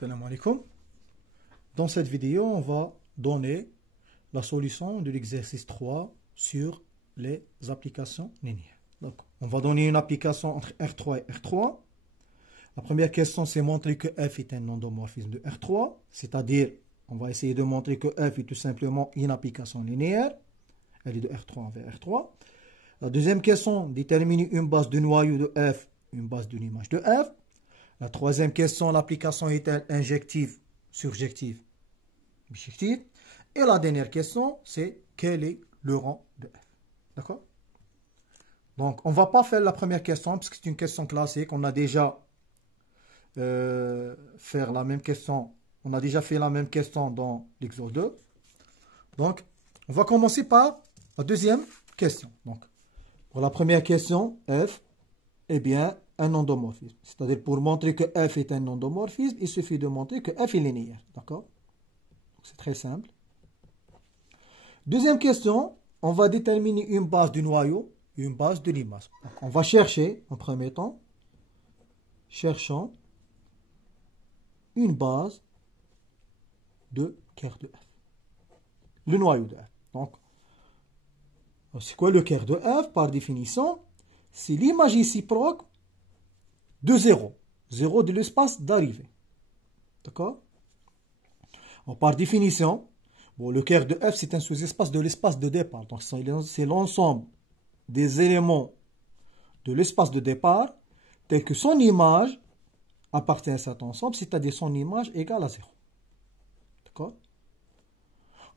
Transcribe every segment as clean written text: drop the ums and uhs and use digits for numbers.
Salam alaikum. Dans cette vidéo, on va donner la solution de l'exercice 3 sur les applications linéaires. Donc, on va donner une application entre R3 et R3. La première question, c'est montrer que f est un endomorphisme de R3, c'est-à-dire, on va essayer de montrer que f est tout simplement une application linéaire. Elle est de R3 vers R3. La deuxième question, déterminer une base de noyau de f, une base de l'image de f. La troisième question, l'application est-elle injective, surjective, bijective? Et la dernière question, c'est quel est le rang de f? D'accord? Donc, on ne va pas faire la première question, parce que c'est une question classique. On a déjà fait la même question. On a déjà fait la même question dans l'exo 2. Donc, on va commencer par la deuxième question. Donc, pour la première question, f est bien un endomorphisme. C'est-à-dire, pour montrer que f est un endomorphisme, il suffit de montrer que f est linéaire. D'accord? C'est très simple. Deuxième question, on va déterminer une base du noyau, une base de l'image. On va chercher, en premier temps, cherchons une base de cœur de f. Le noyau de f. Donc, c'est quoi le cœur de f? Par définition, c'est l'image réciproque de 0. 0 de l'espace d'arrivée. D'accord? Par définition, bon, le cœur de f, c'est un sous-espace de l'espace de départ. Donc, c'est l'ensemble des éléments de l'espace de départ tel que son image appartient à cet ensemble, c'est-à-dire son image égale à 0. D'accord?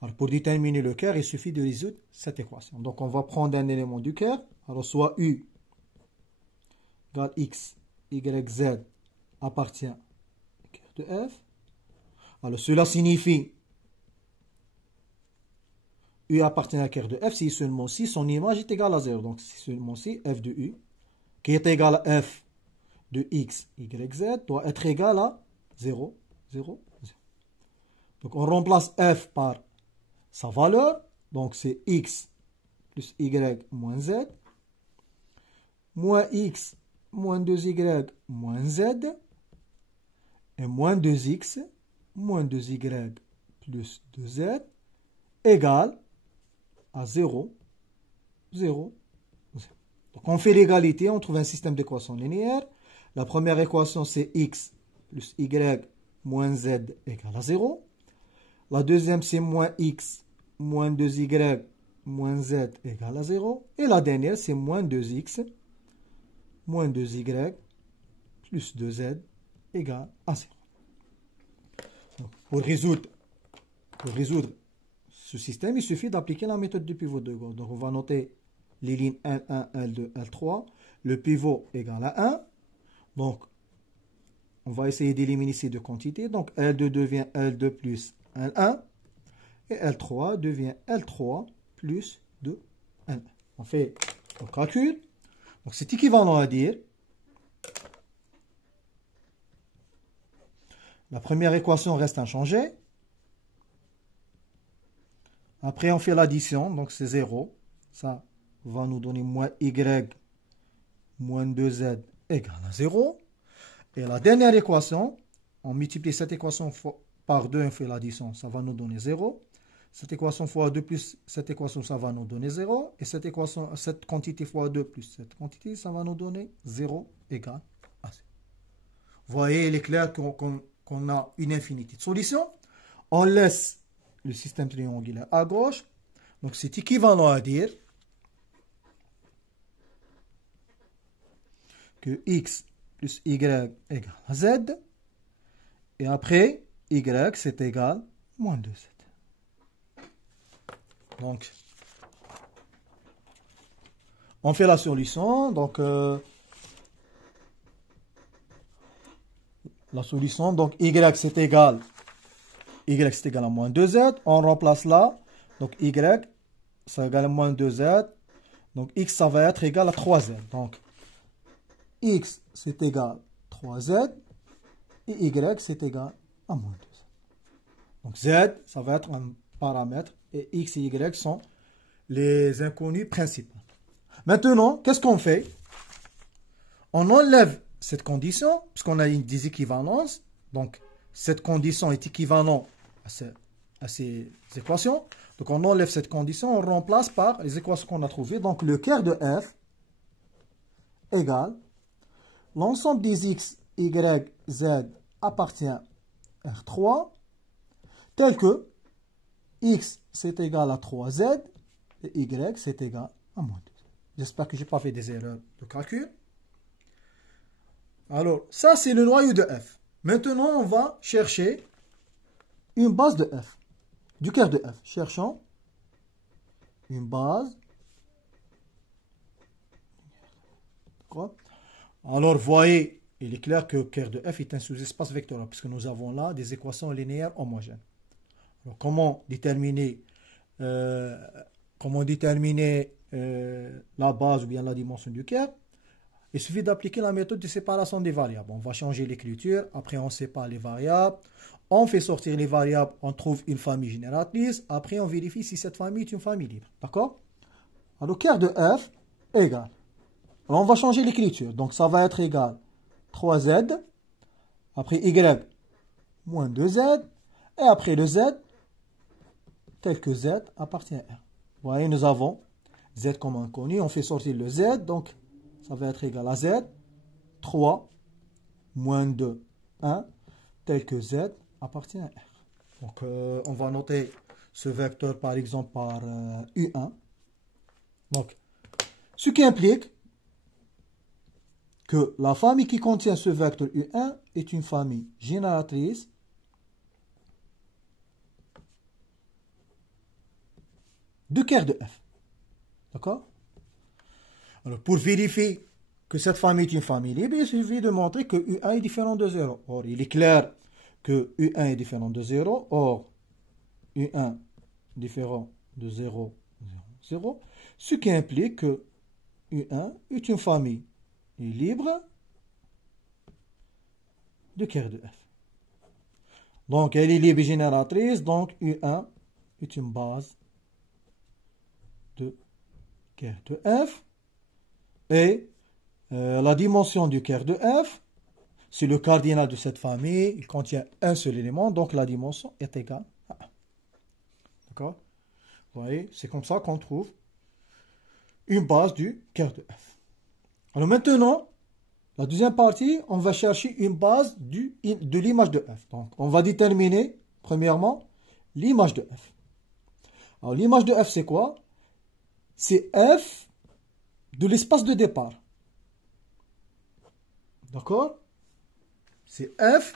Alors, pour déterminer le cœur, il suffit de résoudre cette équation. Donc, on va prendre un élément du cœur. Alors, soit U égale X, Y, Z appartient au cœur de F. Alors, cela signifie U appartient à cœur de F si seulement si son image est égale à 0. Donc, si seulement si F de U, qui est égal à F de X, Y, Z, doit être égal à 0, 0, 0. Donc, on remplace F par sa valeur. Donc, c'est X plus Y moins Z, moins X moins 2Y moins Z, et moins 2X moins 2Y plus 2Z égale à 0, 0, 0. Donc, on fait l'égalité, on trouve un système d'équations linéaires. La première équation, c'est X plus Y moins Z égale à 0. La deuxième, c'est moins X moins 2Y moins Z égale à 0. Et la dernière, c'est moins 2X moins 2Y plus 2Z égale à 0. Donc, pour résoudre ce système, il suffit d'appliquer la méthode du pivot de Gauss. Donc, on va noter les lignes L1, L2, L3. Le pivot égale à 1. Donc, on va essayer d'éliminer ces deux quantités. Donc, L2 devient L2 plus L1. Et L3 devient L3 plus 2L1. On fait le calcul. Donc, c'est équivalent à dire la première équation reste inchangée. Après, on fait l'addition. Donc, c'est 0. Ça va nous donner moins Y moins 2Z égale à 0. Et la dernière équation, on multiplie cette équation par 2, on fait l'addition, ça va nous donner 0. Cette équation fois 2 plus cette équation, ça va nous donner 0. Et cette équation, cette quantité fois 2 plus cette quantité, ça va nous donner 0 égale à 0. Vous voyez, il est clair qu'on a une infinité de solutions. On laisse le système triangulaire à gauche. Donc, c'est équivalent à dire que X plus Y égale à Z. Et après, Y, c'est égal à moins 2Z. Donc, on fait la solution. Donc, la solution, donc Y, c'est égal à moins 2Z. On remplace là. Donc, Y, ça égale à moins 2Z. Donc, X, ça va être égal à 3Z. Donc, X, c'est égal à 3Z. Et Y, c'est égal à moins 2Z. Donc, Z, ça va être un paramètre. Et X et Y sont les inconnus principaux. Maintenant, qu'est-ce qu'on fait? On enlève cette condition, puisqu'on a une déséquivalence. Donc, cette condition est équivalente à ces équations. Donc on enlève cette condition, on remplace par les équations qu'on a trouvées. Donc le quart de f égale l'ensemble des x, y, z appartient à R3, tel que x c'est égal à 3z et y c'est égal à moins 2. J'espère que je n'ai pas fait des erreurs de calcul. Alors, ça c'est le noyau de f. Maintenant, on va chercher une base de f, du quart de f. Cherchons une base. Alors, voyez, il est clair que quart de f est un sous-espace vectoriel, puisque nous avons là des équations linéaires homogènes. Alors, comment déterminer la base ou bien la dimension du quart? Il suffit d'appliquer la méthode de séparation des variables. On va changer l'écriture, après on sépare les variables, on fait sortir les variables, on trouve une famille génératrice, après on vérifie si cette famille est une famille libre. D'accord? Alors, quart de f égale. Alors, on va changer l'écriture. Donc, ça va être égal 3z, après y moins 2z, et après le z, tel que z appartient à R. Vous voyez, nous avons z comme inconnu, on fait sortir le z, donc ça va être égal à z, 3, moins 2, 1, tel que z appartient à R. Donc, on va noter ce vecteur, par exemple, par U1. Donc, ce qui implique que la famille qui contient ce vecteur U1 est une famille génératrice de quart de f. D'accord? Alors, pour vérifier que cette famille est une famille libre, il suffit de montrer que U1 est différent de 0. Or, il est clair que U1 est différent de 0. Or, U1 différent de 0, 0, 0. Ce qui implique que U1 est une famille libre de quart de f. Donc, elle est libre et génératrice. Donc, U1 est une base de quart de f. Et la dimension du quart de f, c'est le cardinal de cette famille. Il contient un seul élément. Donc, la dimension est égale à 1. D'accord? Vous voyez, c'est comme ça qu'on trouve une base du quart de f. Alors maintenant, la deuxième partie, on va chercher une base de l'image de f. Donc, on va déterminer, premièrement, l'image de f. Alors, l'image de f, c'est quoi? C'est f de l'espace de départ. D'accord? C'est f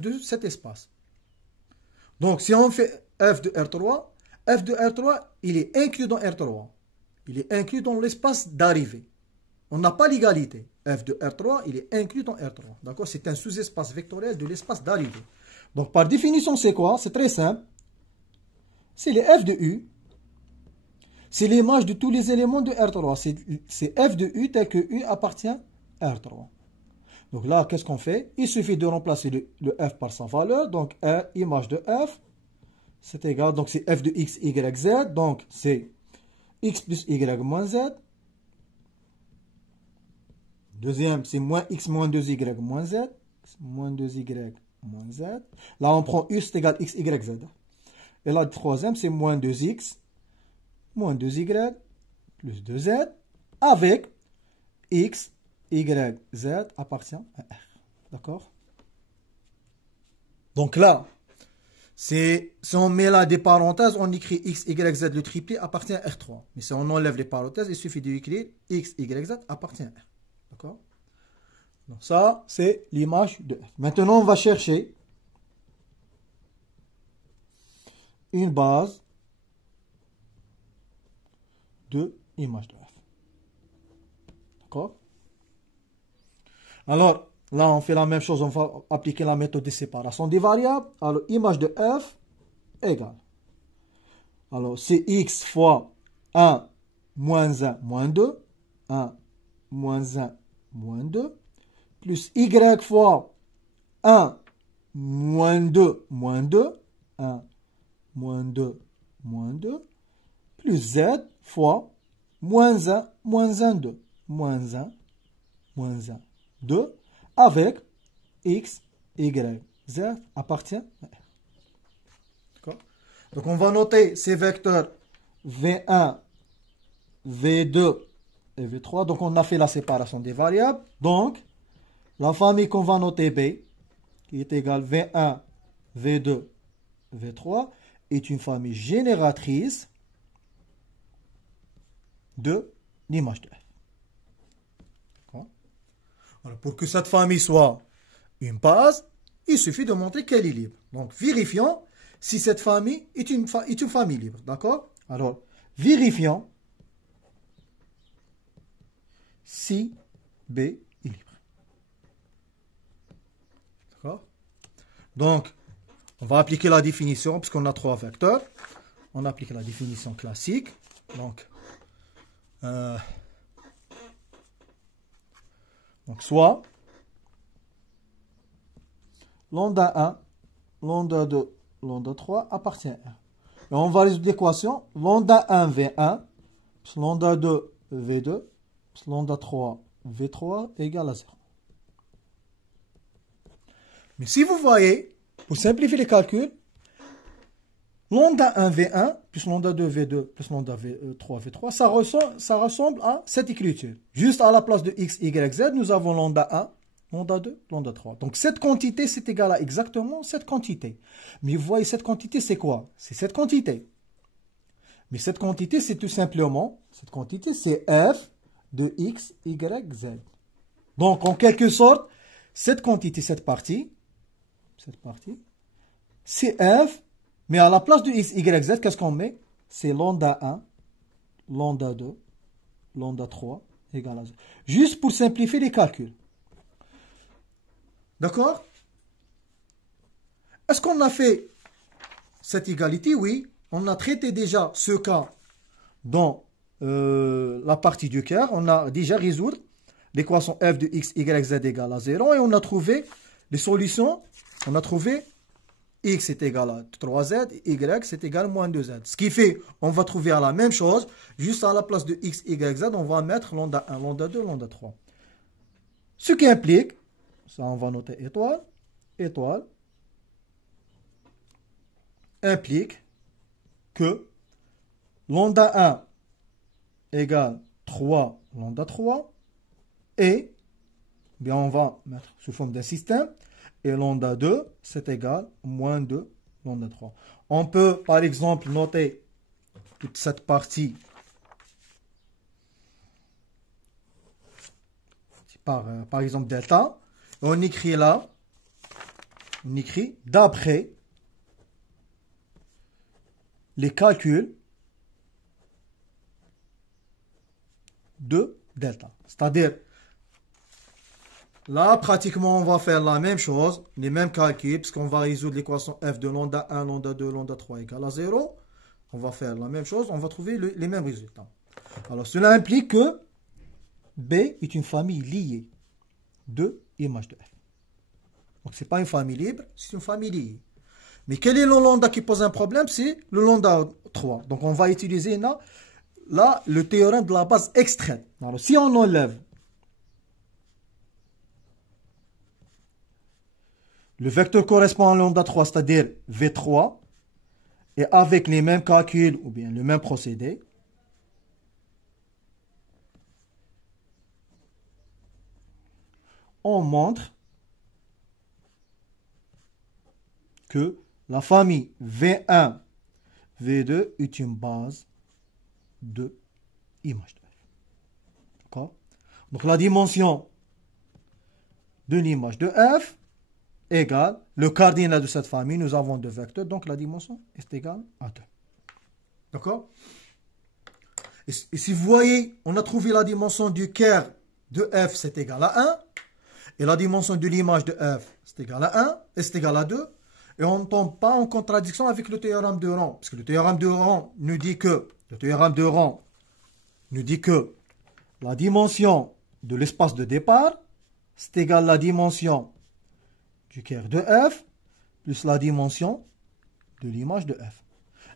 de cet espace. Donc, si on fait f de R3, il est inclus dans R3. Il est inclus dans l'espace d'arrivée. On n'a pas l'égalité. F de R3, il est inclus dans R3. D'accord? C'est un sous-espace vectoriel de l'espace d'arrivée. Donc, par définition, c'est quoi? C'est très simple. C'est les f de U. C'est l'image de tous les éléments de R3. C'est f de U tel que U appartient à R3. Donc là, qu'est-ce qu'on fait? Il suffit de remplacer le f par sa valeur. Donc, image de f, c'est égal. Donc, c'est f de x, y, z. Donc, c'est x plus y moins z. Deuxième, c'est moins x moins 2y moins z. Moins 2y moins z. Là, on prend u, c'est égal x, y, z. Et là, troisième, c'est moins 2x moins 2y plus 2z avec x, y, z appartient à R. D'accord? Donc là, si on met là des parenthèses, on écrit x, y, z, le triplé appartient à R3. Mais si on enlève les parenthèses, il suffit d'écrire x, y, z appartient à R. D'accord? Donc ça, c'est l'image de f. Maintenant, on va chercher une base de image de f. D'accord? Alors, là, on fait la même chose. On va appliquer la méthode de séparation des variables. Alors, image de f égale. Alors, c'est x fois 1 moins 1 moins 2. 1 moins 1 moins 2. Plus y fois 1 moins 2 moins 2. 1 moins 2 moins 2. Plus z fois moins 1 moins 1 2. Moins 1 moins 1 2 avec x, y, Z appartient à R. D'accord? Donc on va noter ces vecteurs V1, V2 et V3. Donc on a fait la séparation des variables. Donc la famille qu'on va noter B, qui est égale V1, V2, V3, est une famille génératrice de l'image de F. Alors, pour que cette famille soit une base, il suffit de montrer qu'elle est libre. Donc, vérifions si cette famille est une famille libre. D'accord? Alors, vérifions si B est libre. D'accord? Donc, on va appliquer la définition, puisqu'on a 3 vecteurs. On applique la définition classique. Donc soit lambda 1, lambda 2, lambda 3 appartient à R. Et on va résoudre l'équation lambda 1 V1 plus lambda 2 V2 plus lambda 3 V3 égale à 0. Mais si vous voyez, pour simplifier les calculs, lambda 1 V1 plus lambda 2 V2 plus lambda 3 V3, ça ressemble à cette écriture. Juste à la place de X, Y, Z, nous avons lambda 1, lambda 2, lambda 3. Donc cette quantité, c'est égal à exactement cette quantité. Mais vous voyez, cette quantité, c'est quoi? C'est cette quantité. Mais cette quantité, c'est tout simplement, cette quantité, c'est F de X, Y, Z. Donc en quelque sorte, cette quantité, cette partie, c'est F. Mais à la place de X, Y, Z, qu'est-ce qu'on met? C'est lambda 1, lambda 2, lambda 3 égale à 0. Juste pour simplifier les calculs. D'accord? Est-ce qu'on a fait cette égalité? Oui. On a traité déjà ce cas dans la partie du quart. On a déjà résolu l'équation f de x, y, z égale à 0. Et on a trouvé les solutions. On a trouvé x est égal à 3z, y c'est égal à moins 2z. Ce qui fait, on va trouver à la même chose, juste à la place de x, y, z, on va mettre lambda 1, lambda 2, lambda 3. Ce qui implique, ça on va noter étoile, étoile, implique que lambda 1 égale 3, lambda 3, et bien on va mettre sous forme d'un système, et lambda 2, c'est égal à moins 2, lambda 3. On peut, par exemple, noter toute cette partie par exemple, delta. On écrit là, on écrit d'après les calculs de delta. C'est-à-dire, là, pratiquement, on va faire la même chose, les mêmes calculs, puisqu'on va résoudre l'équation f de lambda 1, lambda 2, lambda 3 égale à 0. On va faire la même chose, on va trouver les mêmes résultats. Alors, cela implique que B est une famille liée de images de f. Donc, ce n'est pas une famille libre, c'est une famille liée. Mais quel est le lambda qui pose un problème? C'est le lambda 3. Donc, on va utiliser là le théorème de la base extraite. Alors, si on enlève le vecteur correspond à lambda 3, c'est-à-dire V3, et avec les mêmes calculs ou bien le même procédé, on montre que la famille V1, V2 est une base de image de f. D'accord? Donc la dimension de l'image de f égale le cardinal de cette famille. Nous avons deux vecteurs, donc la dimension est égale à 2. D'accord? Et si vous voyez, on a trouvé la dimension du quart de f, c'est égal à 1. Et la dimension de l'image de f, c'est égal à 1. Et c'est égal à 2. Et on ne tombe pas en contradiction avec le théorème de rang. Parce que le théorème de rang nous dit que, la dimension de l'espace de départ, c'est égal à la dimension du quart de f plus la dimension de l'image de f.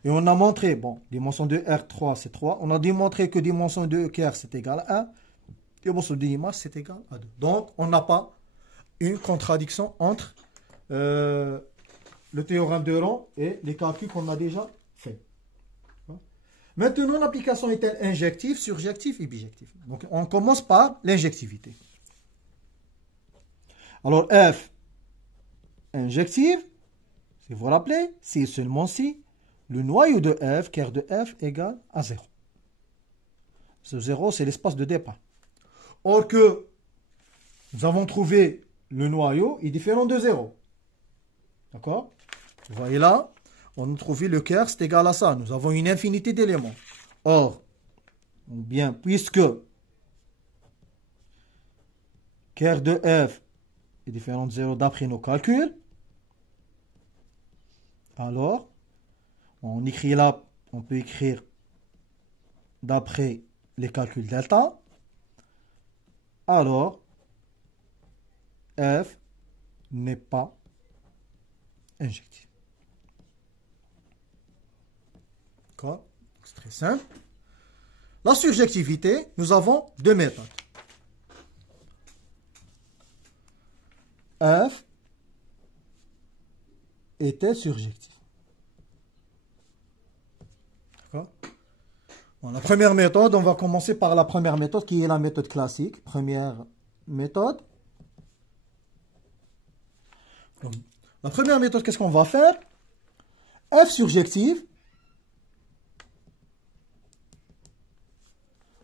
Et on a montré, bon, dimension de R3 c'est 3. On a démontré que dimension de quart c'est égal à 1. Dimension de l'image c'est égal à 2. Donc, on n'a pas une contradiction entre le théorème de rang et les calculs qu'on a déjà faits. Maintenant, l'application est-elle injective, surjective et bijective? Donc, on commence par l'injectivité. Alors, f injective, si vous vous rappelez, c'est seulement si le noyau de f, ker de f, égale à 0. Ce 0, c'est l'espace de départ. Or que nous avons trouvé le noyau est différent de 0. D'accord? Vous voyez là, on a trouvé le ker, c'est égal à ça. Nous avons une infinité d'éléments. Or, bien, puisque ker de f est différent de 0 d'après nos calculs, alors, on écrit là, on peut écrire d'après les calculs delta. Alors, f n'est pas injectif. D'accord? C'est très simple. La surjectivité, nous avons deux méthodes. F était surjectif. D'accord? Bon, la première méthode, on va commencer par la première méthode qui est la méthode classique. Première méthode. Donc, la première méthode, qu'est-ce qu'on va faire? F surjective.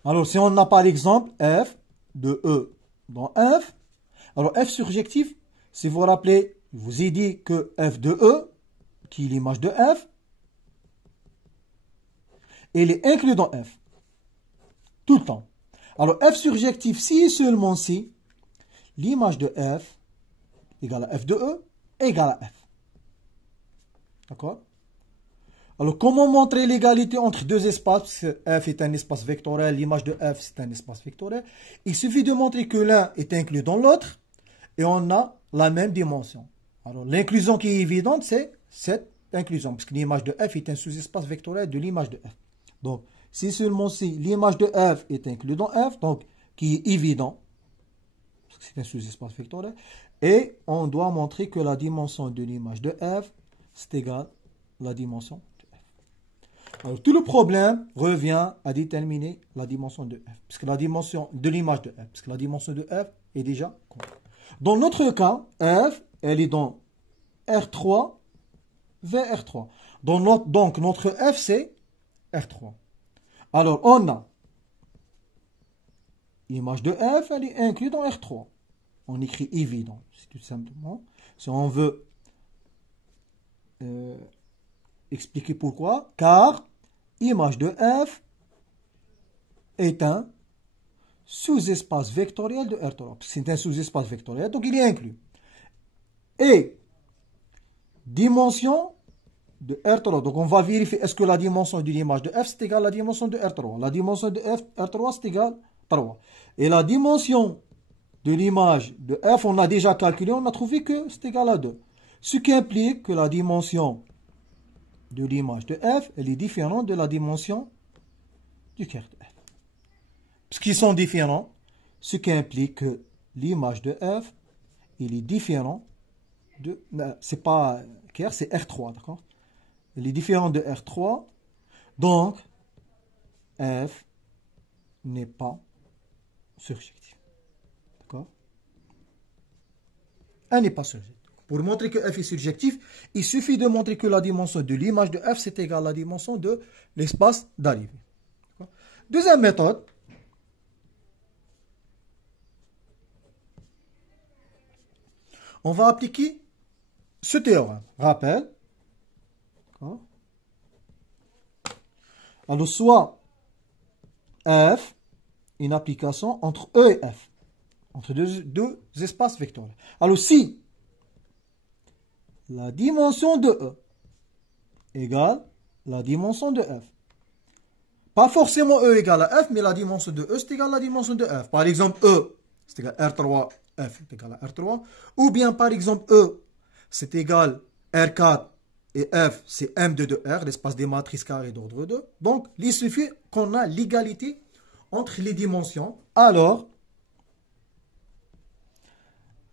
Alors, si on n'a pas l'exemple f de E dans f, alors f surjective, si vous vous rappelez, je vous ai dit que f de E, qui est l'image de f, elle est inclue dans f. Tout le temps. Alors, f surjective, si et seulement si, l'image de f égale à f de E égale à f. D'accord? Alors, comment montrer l'égalité entre deux espaces? Parce que f est un espace vectoriel, l'image de f, c'est un espace vectoriel. Il suffit de montrer que l'un est inclus dans l'autre et on a la même dimension. Alors, l'inclusion qui est évidente, c'est cette inclusion, parce que l'image de f est un sous-espace vectoriel de l'image de f. Donc, si seulement si l'image de f est inclue dans f, donc qui est évident, parce que c'est un sous-espace vectoriel, et on doit montrer que la dimension de l'image de f, c'est égal à la dimension de f. Alors, tout le problème revient à déterminer la dimension de f, puisque la dimension de l'image de f, parce que la dimension de f est déjà connue. Dans notre cas, f, elle est dans R3 vers R3. Donc, notre f, c'est R3. Alors, on a l'image de f, elle est inclue dans R3. On écrit évident, c'est tout simplement. Si on veut expliquer pourquoi, car image de f est un sous-espace vectoriel de R3. C'est un sous-espace vectoriel, donc il est inclus. Et dimension de R3. Donc, on va vérifier est-ce que la dimension de l'image de f, c'est égal à la dimension de R3. La dimension de R3, c'est égal à 3. Et la dimension de l'image de f, on a déjà calculé, on a trouvé que c'est égal à 2. Ce qui implique que la dimension de l'image de f, elle est différente de la dimension du ker de f. Puisqu'ils sont différents, ce qui implique que l'image de f, il est différent de... C'est pas ker, c'est R3, d'accord? Il est différent de R3, donc f n'est pas surjectif. D'accord? Elle n'est pas surjective. Pour montrer que f est surjectif, il suffit de montrer que la dimension de l'image de f, c'est égal à la dimension de l'espace d'arrivée. Deuxième méthode. On va appliquer ce théorème. Rappel. Alors, soit f, une application entre E et f, entre deux espaces vectoriels. Alors, si la dimension de E égale la dimension de f, pas forcément E égale à f, mais la dimension de E, c'est égal à la dimension de f. Par exemple, E, c'est égal à R3, f est égal à R3. Ou bien, par exemple, E, c'est égal à R4, et f, c'est M2 de R, l'espace des matrices carrées d'ordre 2. Donc, il suffit qu'on a l'égalité entre les dimensions. Alors,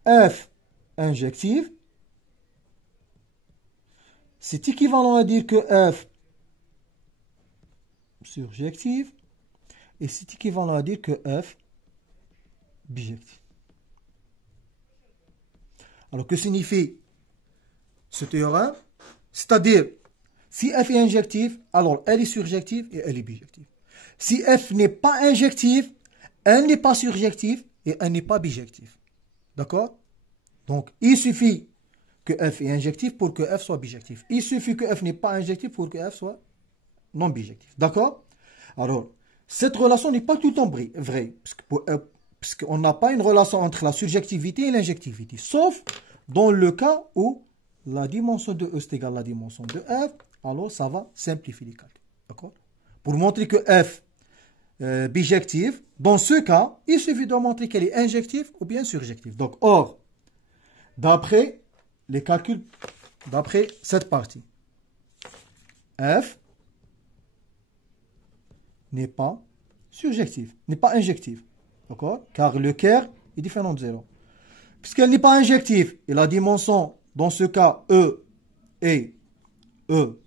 f injective c'est équivalent à dire que f surjective, et c'est équivalent à dire que f bijective. Alors, que signifie ce théorème? C'est-à-dire, si f est injective, alors elle est surjective et elle est bijective. Si f n'est pas injective, elle n'est pas surjective et elle n'est pas bijective. D'accord? Donc, il suffit que f est injectif pour que f soit bijectif. Il suffit que f n'est pas injectif pour que f soit non bijectif. D'accord? Alors, cette relation n'est pas tout le temps vraie, puisqu'on n'a pas une relation entre la surjectivité et l'injectivité, sauf dans le cas où la dimension de E est égale à la dimension de F, alors ça va simplifier les calculs. D'accord? Pour montrer que F bijective, dans ce cas, il suffit de montrer qu'elle est injective ou bien surjective. Donc, or, d'après les calculs, d'après cette partie, F n'est pas surjective, n'est pas injective. D'accord? Car le Kerr est différent de 0. Puisqu'elle n'est pas injective, et la dimension, dans ce cas, E et E,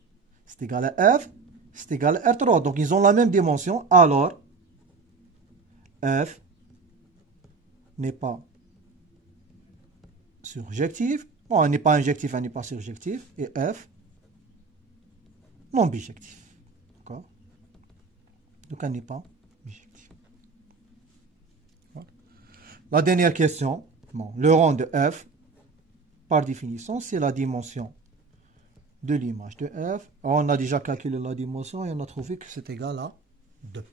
c'est égal à F, c'est égal à R3. Donc, ils ont la même dimension. Alors, F n'est pas surjective. Bon, elle n'est pas injective, elle n'est pas surjective. Et F, non bijective. D'accord? Donc, elle n'est pas bijective. La dernière question. Bon, le rang de F, par définition, c'est la dimension de l'image de F. On a déjà calculé la dimension et on a trouvé que c'est égal à 2.